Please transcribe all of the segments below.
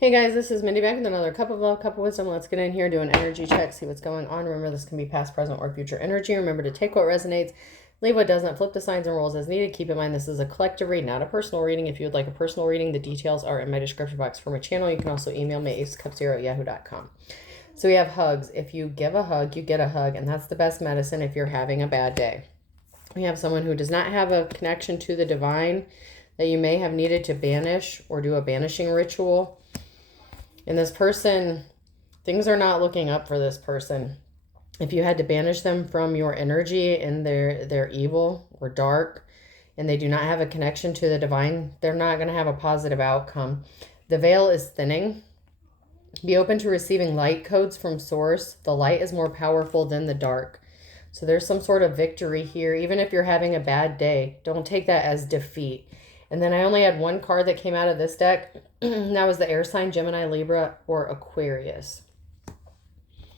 Hey guys, this is Mindy back with another cup of love, cup of wisdom. Let's get in here, do an energy check, see what's going on. Remember, this can be past, present, or future energy. Remember to take what resonates, leave what doesn't, flip the signs and rolls as needed. Keep in mind, this is a collective read, not a personal reading. If you would like a personal reading, the details are in my description box for my channel. You can also email me, acecupzero@yahoo.com. So we have hugs. If you give a hug, you get a hug, and that's the best medicine if you're having a bad day. We have someone who does not have a connection to the divine that you may have needed to banish or do a banishing ritual. And this person, things are not looking up for this person. If you had to banish them from your energy and they're evil or dark and they do not have a connection to the divine, they're not going to have a positive outcome. The veil is thinning. Be open to receiving light codes from source. The light is more powerful than the dark. So there's some sort of victory here. Even if you're having a bad day, don't take that as defeat. And then I only had one card that came out of this deck. And that was the air sign, Gemini, Libra, or Aquarius.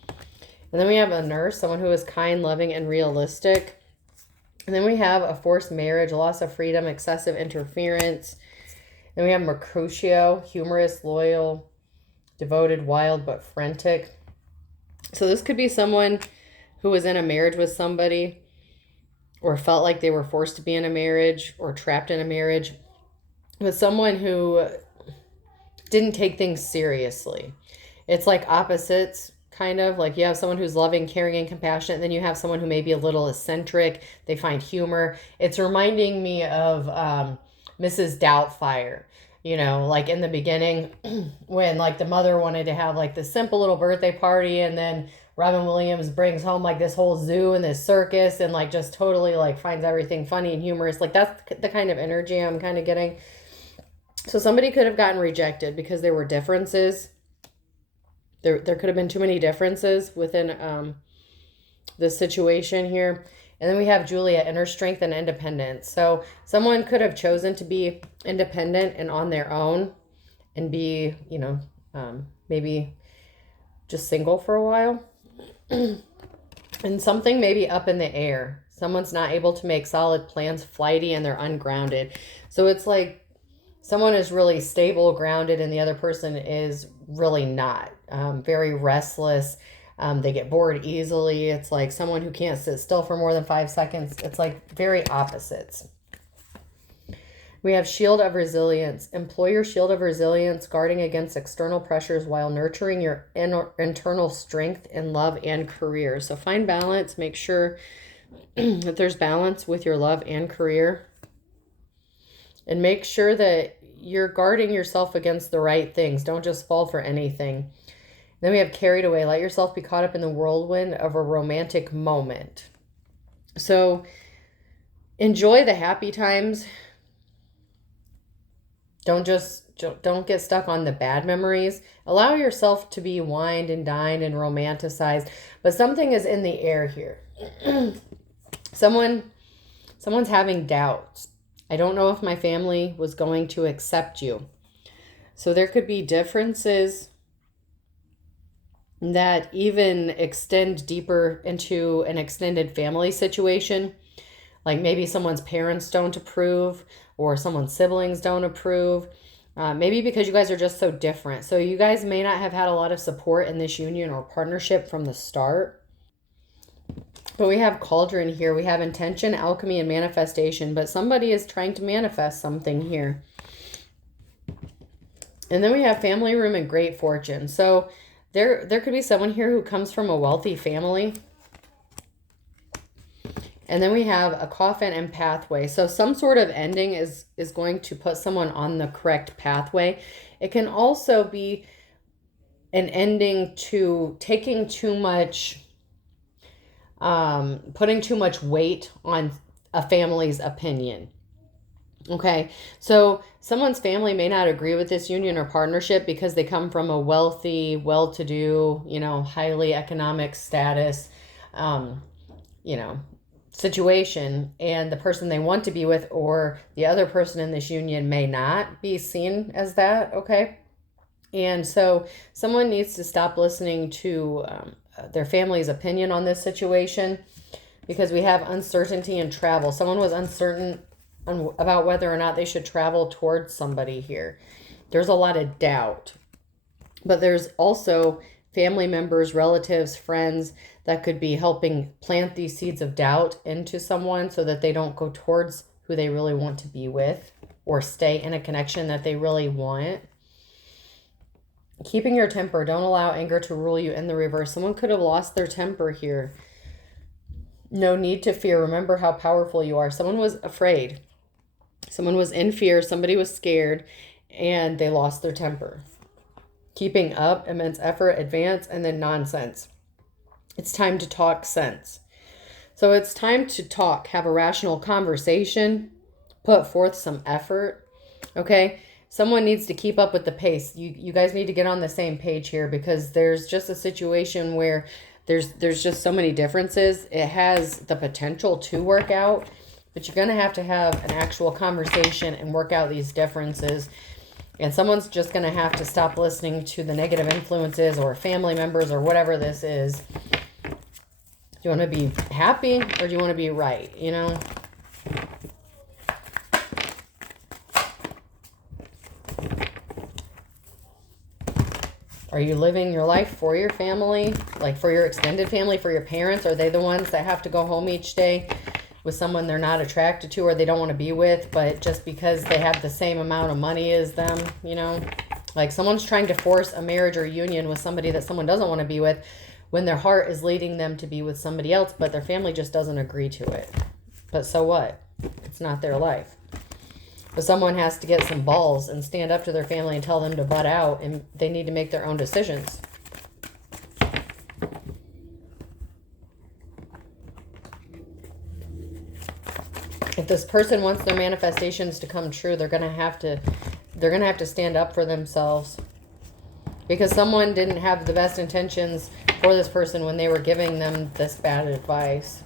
And then we have a nurse, someone who is kind, loving, and realistic. And then we have a forced marriage, loss of freedom, excessive interference. Then we have Mercutio, humorous, loyal, devoted, wild, but frantic. So this could be someone who was in a marriage with somebody or felt like they were forced to be in a marriage or trapped in a marriage with someone who didn't take things seriously. It's like opposites, kind of. Like you have someone who's loving, caring, and compassionate, and then you have someone who may be a little eccentric. They find humor. It's reminding me of Mrs. Doubtfire. You know, like in the beginning when like the mother wanted to have like this simple little birthday party, and then Robin Williams brings home like this whole zoo and this circus and like just totally like finds everything funny and humorous. Like that's the kind of energy I'm kind of getting. So somebody could have gotten rejected because there were differences. There could have been too many differences within the situation here. And then we have Julia, inner strength and independence. So someone could have chosen to be independent and on their own and be, you know, maybe just single for a while. And something maybe up in the air. Someone's not able to make solid plans, flighty, and they're ungrounded. So it's like someone is really stable, grounded, and the other person is really not. Very restless. They get bored easily. It's like someone who can't sit still for more than 5 seconds. It's like very opposites. We have shield of resilience. Employ your shield of resilience, guarding against external pressures while nurturing your internal strength in love and career. So find balance. Make sure that there's balance with your love and career. And make sure that you're guarding yourself against the right things. Don't just fall for anything. Then we have carried away. Let yourself be caught up in the whirlwind of a romantic moment. So enjoy the happy times. Don't get stuck on the bad memories. Allow yourself to be wined and dined and romanticized. But something is in the air here. Someone's having doubts. I don't know if my family was going to accept you. So there could be differences that even extend deeper into an extended family situation. Like maybe someone's parents don't approve or someone's siblings don't approve. Maybe because you guys are just so different. So you guys may not have had a lot of support in this union or partnership from the start. But we have cauldron here. We have intention, alchemy, and manifestation. But somebody is trying to manifest something here. And then we have family room and great fortune. So there could be someone here who comes from a wealthy family. And then we have a coffin and pathway. So some sort of ending is going to put someone on the correct pathway. It can also be an ending to taking too much, putting too much weight on a family's opinion. Okay, so someone's family may not agree with this union or partnership because they come from a wealthy, well-to-do, you know, highly economic status, you know, situation. And the person they want to be with or the other person in this union may not be seen as that, okay? And so someone needs to stop listening to their family's opinion on this situation because we have uncertainty and travel. Someone was uncertain about whether or not they should travel towards somebody here. There's a lot of doubt. But there's also family members, relatives, friends that could be helping plant these seeds of doubt into someone so that they don't go towards who they really want to be with or stay in a connection that they really want. Keeping your temper. Don't allow anger to rule you in the reverse. Someone could have lost their temper here. No need to fear. Remember how powerful you are. Someone was afraid. Someone was in fear. Somebody was scared and they lost their temper. Keeping up, immense effort, advance, and then nonsense. It's time to talk sense. So it's time to talk, have a rational conversation, put forth some effort. Okay? Someone needs to keep up with the pace. You guys need to get on the same page here, because there's just a situation where there's just so many differences. It has the potential to work out, but you're going to have an actual conversation and work out these differences. And someone's just going to have to stop listening to the negative influences or family members or whatever this is. Do you want to be happy or do you want to be right? You know? Are you living your life for your family? Like for your extended family, for your parents? Are they the ones that have to go home each day with someone they're not attracted to or they don't want to be with, but just because they have the same amount of money as them, you know? Like someone's trying to force a marriage or union with somebody that someone doesn't want to be with when their heart is leading them to be with somebody else, but their family just doesn't agree to it. But so what? It's not their life. But someone has to get some balls and stand up to their family and tell them to butt out, and they need to make their own decisions. If this person wants their manifestations to come true, they're gonna have to stand up for themselves, because someone didn't have the best intentions for this person when they were giving them this bad advice.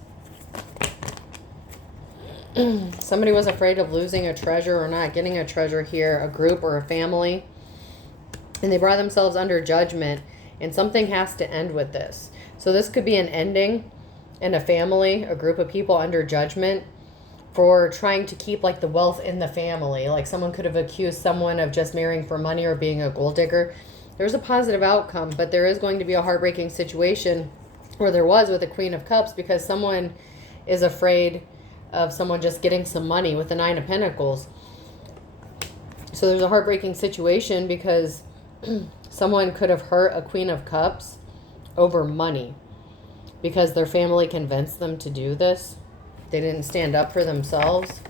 Somebody was afraid of losing a treasure or not getting a treasure here, a group or a family, and they brought themselves under judgment, and something has to end with this. So this could be an ending in a family, a group of people under judgment for trying to keep like the wealth in the family. Like someone could have accused someone of just marrying for money or being a gold digger. There's a positive outcome, but there is going to be a heartbreaking situation, or there was with the Queen of Cups, because someone is afraid of someone just getting some money with the Nine of Pentacles. So there's a heartbreaking situation because someone could have hurt a Queen of Cups over money because their family convinced them to do this. They didn't stand up for themselves.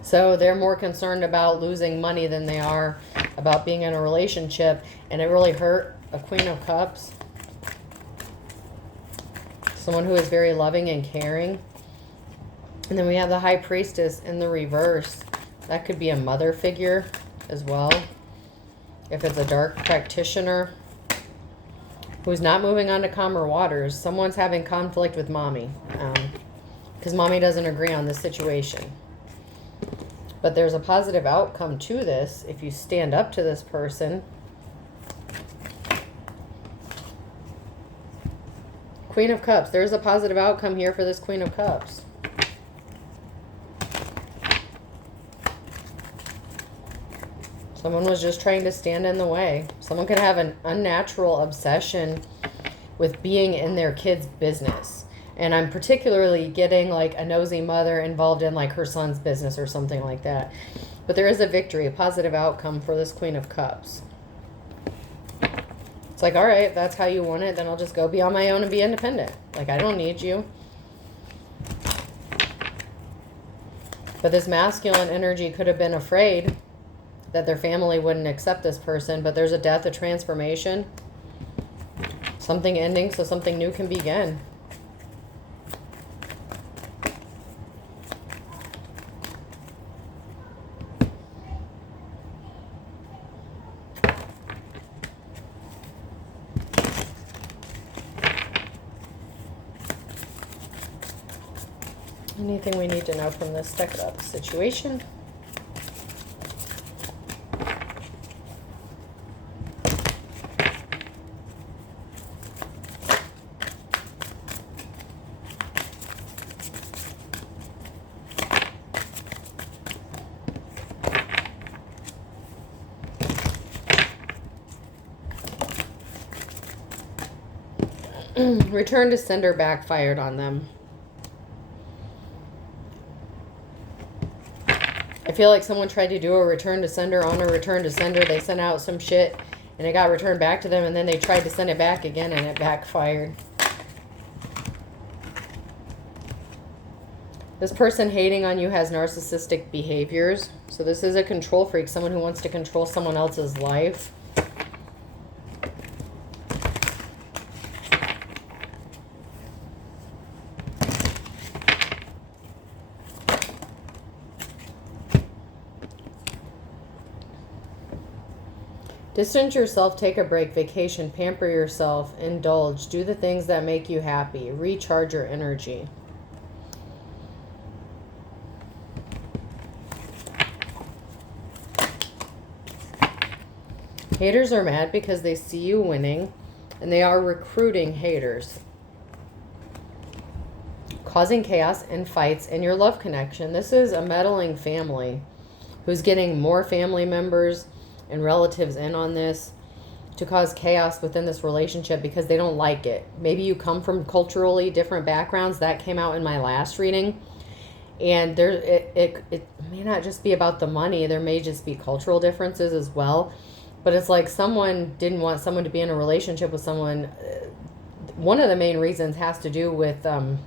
So they're more concerned about losing money than they are about being in a relationship. And it really hurt a Queen of Cups. Someone who is very loving and caring. And then we have the High Priestess in the reverse. That could be a mother figure as well. If it's a dark practitioner who's not moving on to calmer waters. Someone's having conflict with mommy. Because mommy doesn't agree on this situation. But there's a positive outcome to this if you stand up to this person. Queen of Cups. There's a positive outcome here for this Queen of Cups. Someone was just trying to stand in the way. Someone could have an unnatural obsession with being in their kid's business. And I'm particularly getting like a nosy mother involved in like her son's business or something like that. But there is a victory, a positive outcome for this Queen of Cups. It's like, all right, if that's how you want it, then I'll just go be on my own and be independent. Like, I don't need you. But this masculine energy could have been afraid that their family wouldn't accept this person, but there's a death, a transformation, something ending so something new can begin. Anything we need to know from this deck about the situation? Return to sender backfired on them. I feel like someone tried to do a return to sender on a return to sender. They sent out some shit and it got returned back to them, and then they tried to send it back again and it backfired. This person hating on you has narcissistic behaviors. So this is a control freak, someone who wants to control someone else's life. Distance yourself, take a break, vacation, pamper yourself, indulge, do the things that make you happy, recharge your energy. Haters are mad because they see you winning, and they are recruiting haters, causing chaos and fights in your love connection. This is a meddling family who's getting more family members and relatives in on this to cause chaos within this relationship because they don't like it. Maybe you come from culturally different backgrounds. That came out in my last reading. And there, it may not just be about the money. There may just be cultural differences as well. But it's like someone didn't want someone to be in a relationship with someone. One of the main reasons has to do with a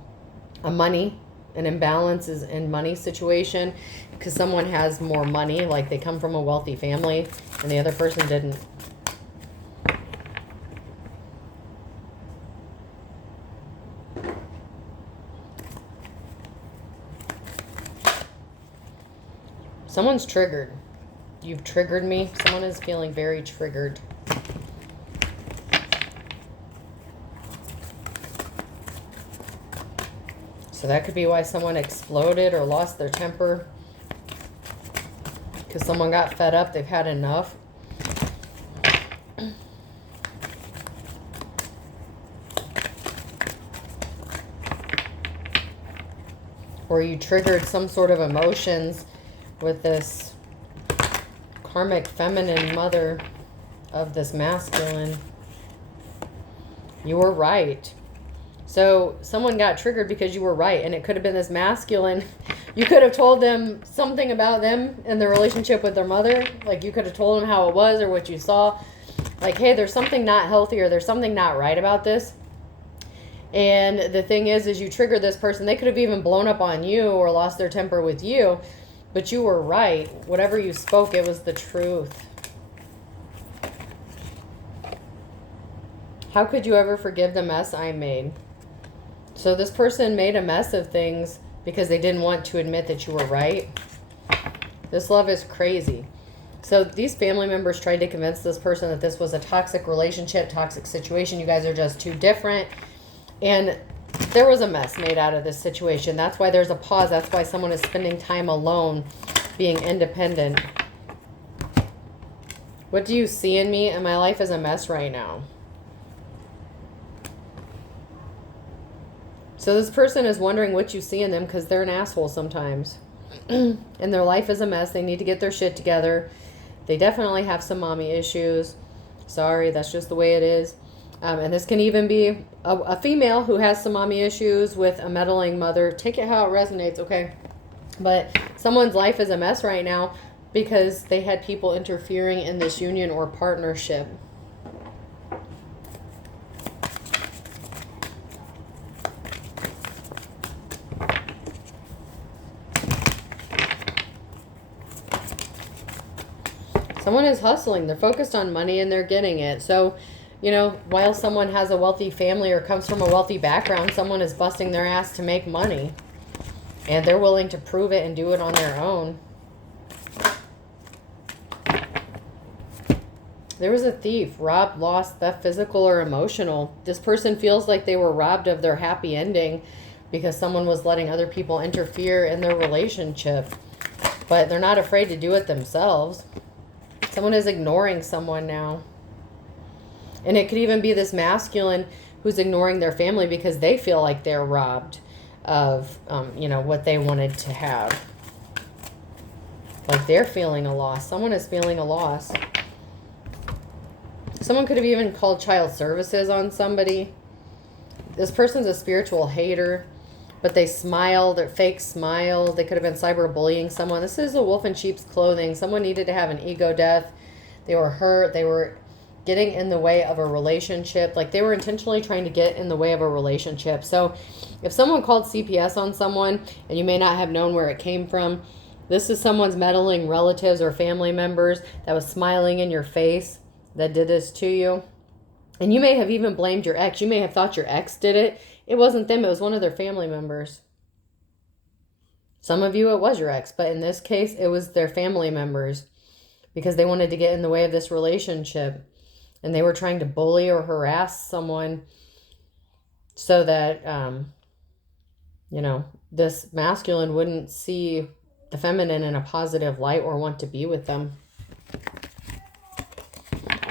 money, an imbalance is in money situation, because someone has more money, like they come from a wealthy family and the other person didn't. Someone's triggered. You've triggered me. Someone is feeling very triggered. So that could be why someone exploded or lost their temper. Because someone got fed up. They've had enough. Or you triggered some sort of emotions with this karmic feminine mother of this masculine. You were right. So someone got triggered because you were right, and it could have been this masculine. You could have told them something about them and their relationship with their mother. Like you could have told them how it was or what you saw. Like, hey, there's something not healthy or there's something not right about this. And the thing is you triggered this person. They could have even blown up on you or lost their temper with you. But you were right. Whatever you spoke, it was the truth. How could you ever forgive the mess I made? So this person made a mess of things because they didn't want to admit that you were right. This love is crazy. So these family members tried to convince this person that this was a toxic relationship, toxic situation. You guys are just too different. And there was a mess made out of this situation. That's why there's a pause. That's why someone is spending time alone, being independent. What do you see in me? And my life is a mess right now. So this person is wondering what you see in them because they're an asshole sometimes. And their life is a mess. They need to get their shit together. They definitely have some mommy issues. Sorry, that's just the way it is. And this can even be a female who has some mommy issues with a meddling mother. Take it how it resonates, okay? But someone's life is a mess right now because they had people interfering in this union or partnership. Someone is hustling. They're focused on money and they're getting it. So, you know, while someone has a wealthy family or comes from a wealthy background, someone is busting their ass to make money. And they're willing to prove it and do it on their own. There was a thief, robbed, lost, theft, physical or emotional. This person feels like they were robbed of their happy ending because someone was letting other people interfere in their relationship. But they're not afraid to do it themselves. Someone is ignoring someone now. And it could even be this masculine who's ignoring their family because they feel like they're robbed of, you know, what they wanted to have. Like they're feeling a loss. Someone is feeling a loss. Someone could have even called child services on somebody. This person's a spiritual hater, but they smile, they're fake smiles. They could have been cyberbullying someone. This is a wolf in sheep's clothing. Someone needed to have an ego death. They were hurt. They were getting in the way of a relationship. Like they were intentionally trying to get in the way of a relationship. So if someone called CPS on someone and you may not have known where it came from, this is someone's meddling relatives or family members that was smiling in your face that did this to you. And you may have even blamed your ex. You may have thought your ex did it. It wasn't them. It was one of their family members. Some of you, it was your ex. But in this case, it was their family members because they wanted to get in the way of this relationship. And they were trying to bully or harass someone so that, this masculine wouldn't see the feminine in a positive light or want to be with them.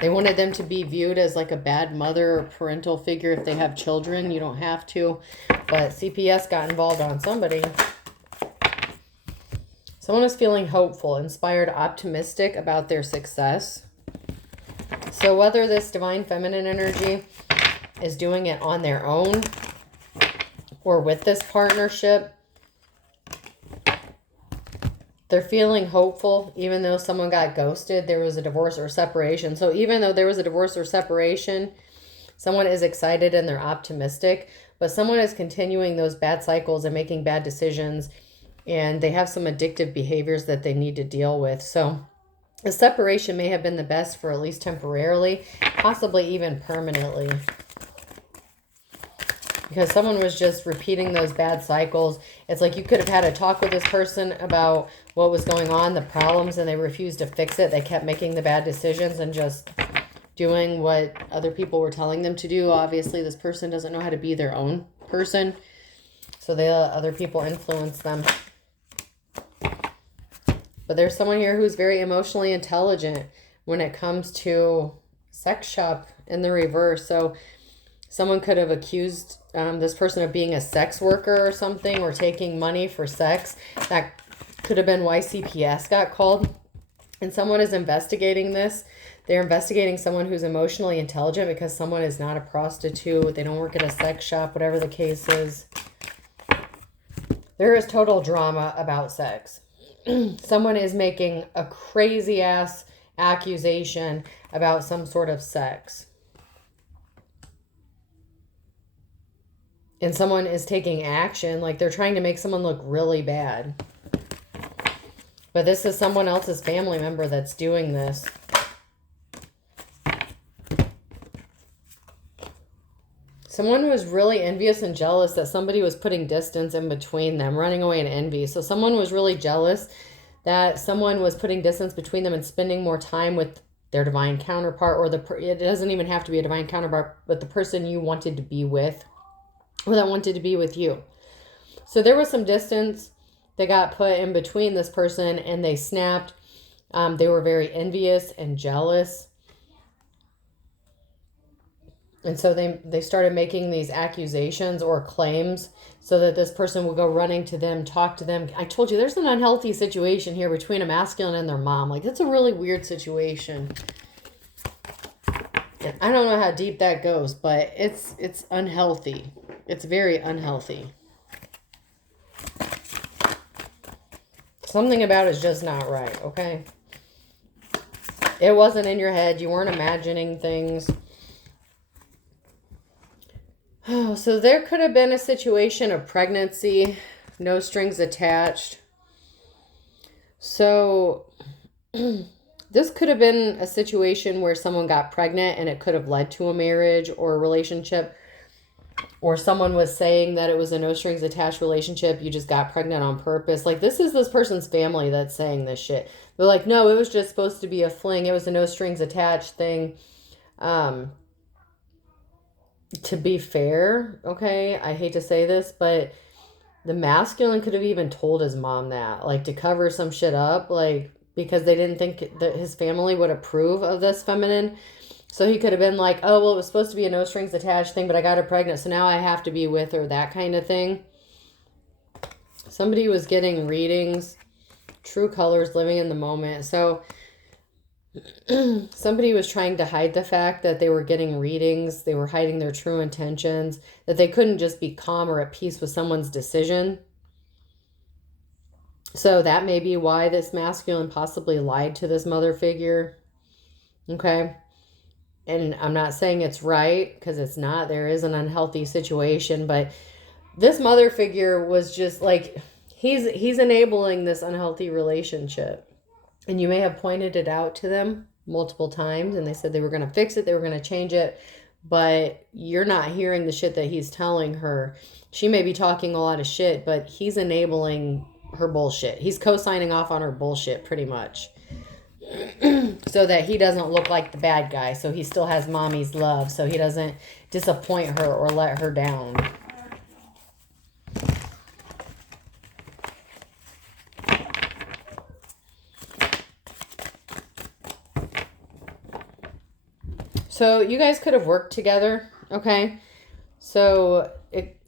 They wanted them to be viewed as like a bad mother or parental figure if they have children. You don't have to. But CPS got involved on somebody. Someone is feeling hopeful, inspired, optimistic about their success. So whether this divine feminine energy is doing it on their own or with this partnership, they're feeling hopeful, even though someone got ghosted, there was a divorce or separation. So even though there was a divorce or separation, someone is excited and they're optimistic, but someone is continuing those bad cycles and making bad decisions, and they have some addictive behaviors that they need to deal with. So a separation may have been the best for at least temporarily, possibly even permanently. Because someone was just repeating those bad cycles. It's like you could have had a talk with this person about what was going on, the problems, and they refused to fix it. They kept making the bad decisions and just doing what other people were telling them to do. Obviously, this person doesn't know how to be their own person, so they let other people influence them. But there's someone here who's very emotionally intelligent when it comes to sex shop in the reverse. So someone could have accused this person of being a sex worker or something, or taking money for sex. That could have been why CPS got called. And someone is investigating this. They're investigating someone who's emotionally intelligent because someone is not a prostitute. They don't work at a sex shop, whatever the case is. There is total drama about sex. Someone is making a crazy ass accusation about some sort of sex. And someone is taking action, like they're trying to make someone look really bad. But this is someone else's family member that's doing this. Someone was really envious and jealous that somebody was putting distance in between them, running away in envy. So someone was really jealous that someone was putting distance between them and spending more time with their divine counterpart, or it doesn't even have to be a divine counterpart, but the person you wanted to be with, or that wanted to be with you. So there was some distance that got put in between this person, and they snapped. They were very envious and jealous. And so they started making these accusations or claims so that this person will go running to them, talk to them. I told you there's an unhealthy situation here between a masculine and their mom. Like, that's a really weird situation. And I don't know how deep that goes, but it's unhealthy. It's very unhealthy. Something about it's just not right, okay? It wasn't in your head. You weren't imagining things. Oh, so there could have been a situation of pregnancy, no strings attached. So this could have been a situation where someone got pregnant and it could have led to a marriage or a relationship. Or someone was saying that it was a no strings attached relationship. You just got pregnant on purpose. Like, this is this person's family that's saying this shit. They're like, no, it was just supposed to be a fling. It was a no strings attached thing. To be fair, okay, I hate to say this, but the masculine could have even told his mom that, like, to cover some shit up, like, because they didn't think that his family would approve of this feminine. So he could have been like, oh, well, it was supposed to be a no strings attached thing, but I got her pregnant, so now I have to be with her, that kind of thing. Somebody was getting readings, true colors, living in the moment. So Somebody was trying to hide the fact that they were getting readings. They were hiding their true intentions, that they couldn't just be calm or at peace with someone's decision. So that may be why this masculine possibly lied to this mother figure. Okay. And I'm not saying it's right, because it's not. There is an unhealthy situation, but this mother figure was just like, he's enabling this unhealthy relationship. And you may have pointed it out to them multiple times, and they said they were going to fix it, they were going to change it, but you're not hearing the shit that he's telling her. She may be talking a lot of shit, but he's enabling her bullshit. He's co-signing off on her bullshit pretty much. So that he doesn't look like the bad guy. So he still has mommy's love. So he doesn't disappoint her or let her down. So you guys could have worked together. Okay. So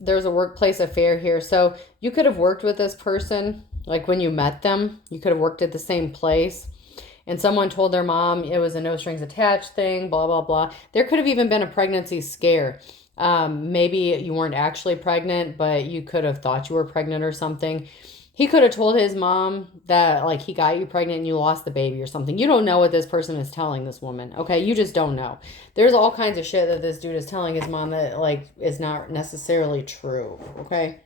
there's a workplace affair here. So you could have worked with this person. Like when you met them, you could have worked at the same place. And someone told their mom it was a no strings attached thing, blah, blah, blah. There could have even been a pregnancy scare. Maybe you weren't actually pregnant, but you could have thought you were pregnant or something. He could have told his mom that, like, he got you pregnant and you lost the baby or something. You don't know what this person is telling this woman, okay? You just don't know. There's all kinds of shit that this dude is telling his mom that, like, is not necessarily true, okay?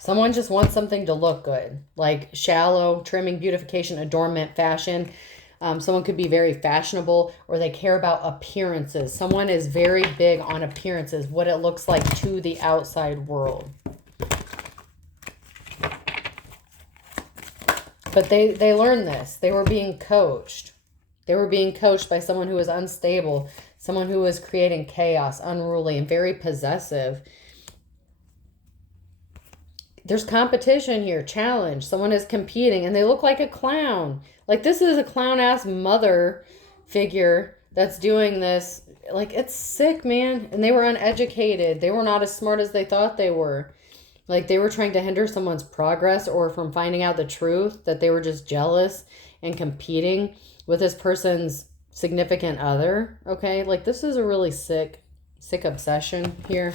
Someone just wants something to look good, like shallow, trimming, beautification, adornment, fashion. Someone could be very fashionable, or they care about appearances. Someone is very big on appearances, what it looks like to the outside world. But they learned this. They were being coached. They were being coached by someone who was unstable, someone who was creating chaos, unruly, and very possessive. There's competition here, challenge. Someone is competing and they look like a clown. Like, this is a clown-ass mother figure that's doing this. Like, it's sick, man. And they were uneducated. They were not as smart as they thought they were. Like, they were trying to hinder someone's progress or from finding out the truth, that they were just jealous and competing with this person's significant other. Okay? Like, this is a really sick obsession here.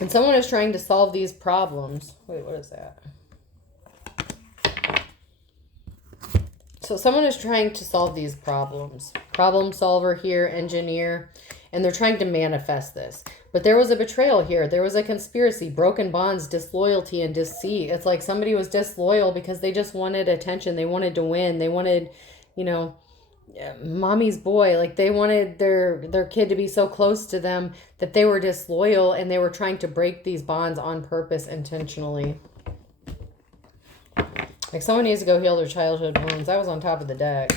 And someone is trying to solve these problems. Wait, what is that? So someone is trying to solve these problems. Problem solver here, engineer. And they're trying to manifest this. But there was a betrayal here. There was a conspiracy, broken bonds, disloyalty, and deceit. It's like somebody was disloyal because they just wanted attention. They wanted to win. They wanted, you know, mommy's boy. Like, they wanted their kid to be so close to them that they were disloyal, and they were trying to break these bonds on purpose, intentionally. Like, someone needs to go heal their childhood wounds. I was on top of the deck.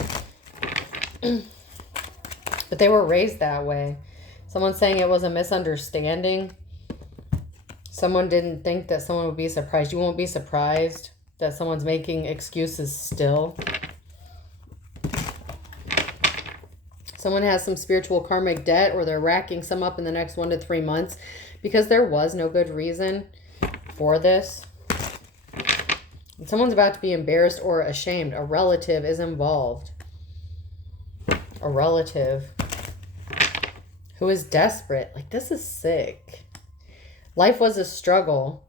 But they were raised that way. Someone's saying it was a misunderstanding. Someone didn't think that someone would be surprised. You won't be surprised that someone's making excuses still. Someone has some spiritual karmic debt, or they're racking some up in the next 1 to 3 months because there was no good reason for this. And someone's about to be embarrassed or ashamed. A relative is involved. A relative who is desperate. Like, this is sick. Life was a struggle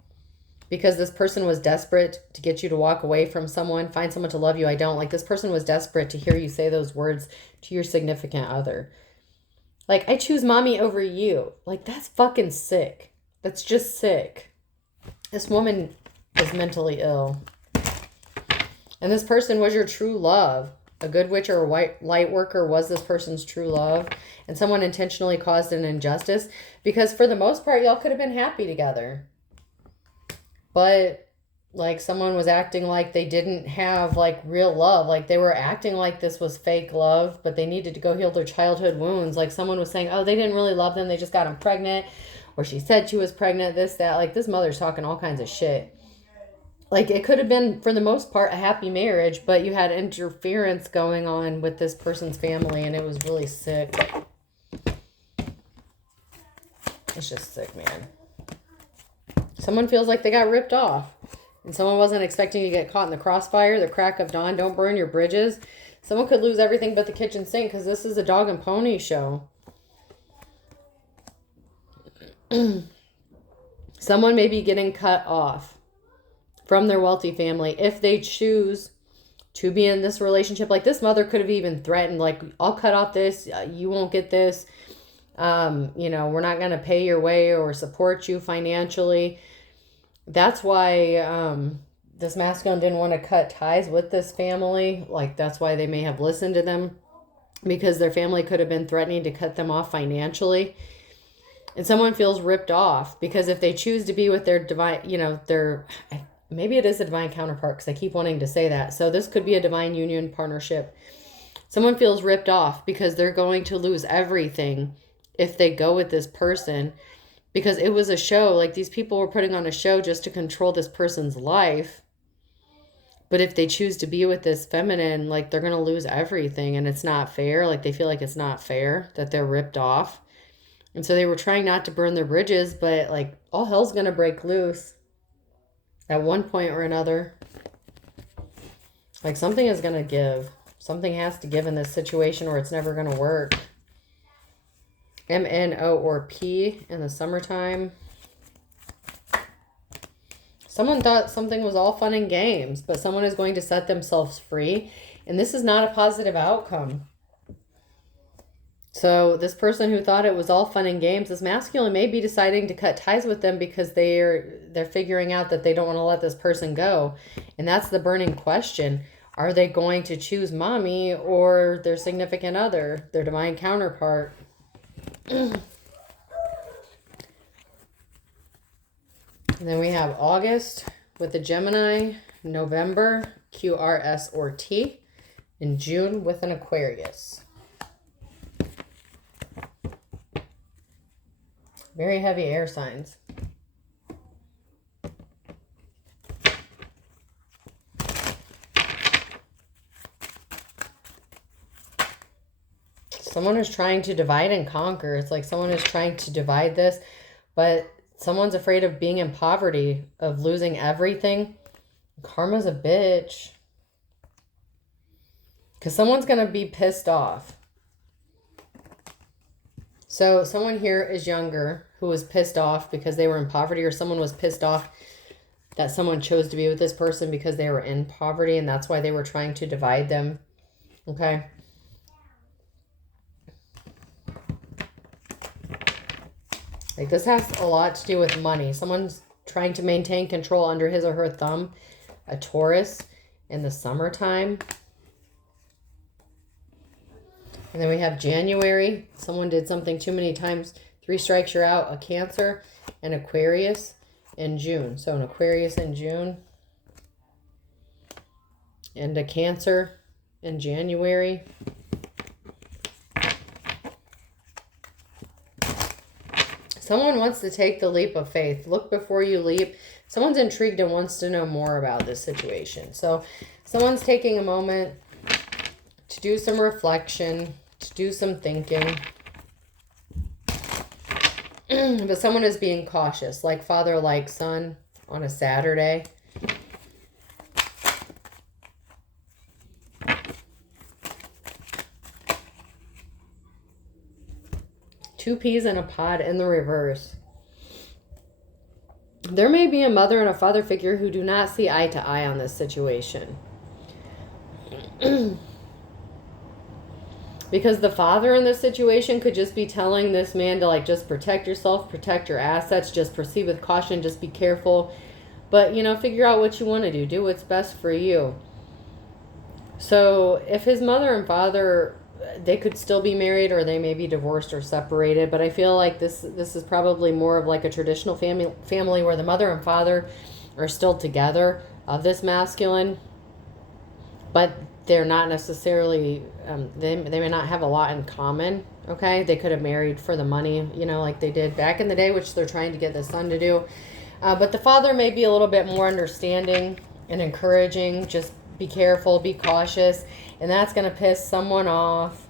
because this person was desperate to get you to walk away from someone, find someone to love you. I don't. Like, this person was desperate to hear you say those words to your significant other. Like, I choose mommy over you. Like, that's fucking sick. That's just sick. This woman is mentally ill. And this person was your true love. A good witch or a white light worker was this person's true love. And someone intentionally caused an injustice. Because for the most part, y'all could have been happy together. But, like, someone was acting like they didn't have, like, real love. Like, they were acting like this was fake love, but they needed to go heal their childhood wounds. Like, someone was saying, oh, they didn't really love them. They just got them pregnant. Or she said she was pregnant, this, that. Like, this mother's talking all kinds of shit. Like, it could have been, for the most part, a happy marriage, but you had interference going on with this person's family, and it was really sick. It's just sick, man. Someone feels like they got ripped off. And someone wasn't expecting to get caught in the crossfire, the crack of dawn. Don't burn your bridges. Someone could lose everything but the kitchen sink because this is a dog and pony show. Someone may be getting cut off from their wealthy family if they choose to be in this relationship. Like this mother could have even threatened, like, I'll cut off this, you won't get this. We're not going to pay your way or support you financially. That's why this masculine didn't want to cut ties with this family. Like, that's why they may have listened to them, because their family could have been threatening to cut them off financially. And someone feels ripped off because if they choose to be with their divine, maybe it is a divine counterpart, because I keep wanting to say that. So this could be a divine union partnership. Someone feels ripped off because they're going to lose everything if they go with this person, because it was a show. Like, these people were putting on a show just to control this person's life. But if they choose to be with this feminine, like, they're going to lose everything, and it's not fair. Like, they feel like it's not fair that they're ripped off. And so they were trying not to burn their bridges, but like, all hell's going to break loose at one point or another. Like, something is going to give. Something has to give in this situation, or it's never going to work. M-N-O or P in the summertime. Someone thought something was all fun and games, but someone is going to set themselves free. And this is not a positive outcome. So this person who thought it was all fun and games, this masculine may be deciding to cut ties with them because they're figuring out that they don't want to let this person go. And that's the burning question. Are they going to choose mommy or their significant other, their divine counterpart? And then we have August with the Gemini, November, Q, R, S, or T, and June with an Aquarius. Very heavy air signs. Someone is trying to divide and conquer. It's like someone is trying to divide this, but someone's afraid of being in poverty, of losing everything. Karma's a bitch. Because someone's going to be pissed off. So someone here is younger who was pissed off because they were in poverty, or someone was pissed off that someone chose to be with this person because they were in poverty, and that's why they were trying to divide them. Okay. Like, this has a lot to do with money. Someone's trying to maintain control under his or her thumb. A Taurus in the summertime. And then we have January. Someone did something too many times. 3 strikes, you're out. A Cancer and Aquarius in June. So an Aquarius in June. And a Cancer in January. Someone wants to take the leap of faith. Look before you leap. Someone's intrigued and wants to know more about this situation. So someone's taking a moment to do some reflection, to do some thinking. But someone is being cautious, like father, like son on a Saturday. Two peas in a pod in the reverse. There may be a mother and a father figure who do not see eye to eye on this situation. Because the father in this situation could just be telling this man to, like, just protect yourself, protect your assets, just proceed with caution, just be careful. But, figure out what you want to do. Do what's best for you. So if his mother and father, they could still be married, or they may be divorced or separated. But I feel like this is probably more of like a traditional family where the mother and father are still together of this masculine. But they're not necessarily, they may not have a lot in common, okay? They could have married for the money, like they did back in the day, which they're trying to get the son to do. But the father may be a little bit more understanding and encouraging. Just be careful, be cautious. And that's going to piss someone off,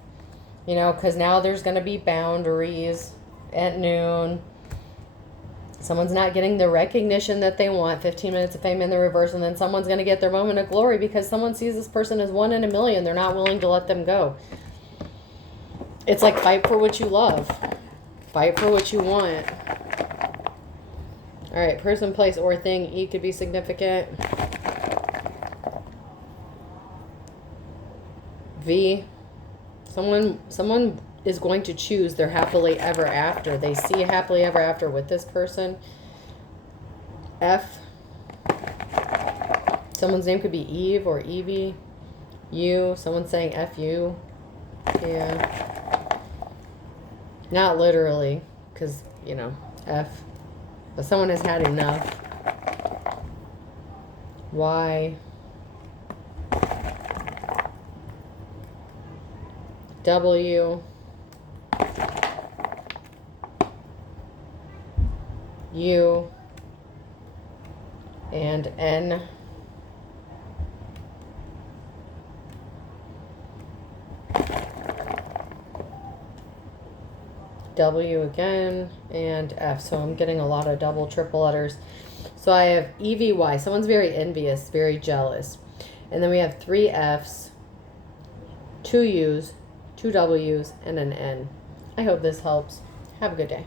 because now there's going to be boundaries at noon. Someone's not getting the recognition that they want. 15 minutes of fame in the reverse. And then someone's going to get their moment of glory because someone sees this person as 1 in a million. They're not willing to let them go. It's like fight for what you love. Fight for what you want. All right, person, place, or thing. E could be significant. V, someone is going to choose their happily ever after. They see happily ever after with this person. F, someone's name could be Eve or Evie. U, someone's saying F you. Yeah. Not literally, because, you know, F. But someone has had enough. Y. W. U. And N. W again, and F. So I'm getting a lot of double, triple letters. So I have EVY. Someone's very envious, very jealous. And then we have 3 Fs, 2 U's, 2 W's, and an N. I hope this helps. Have a good day.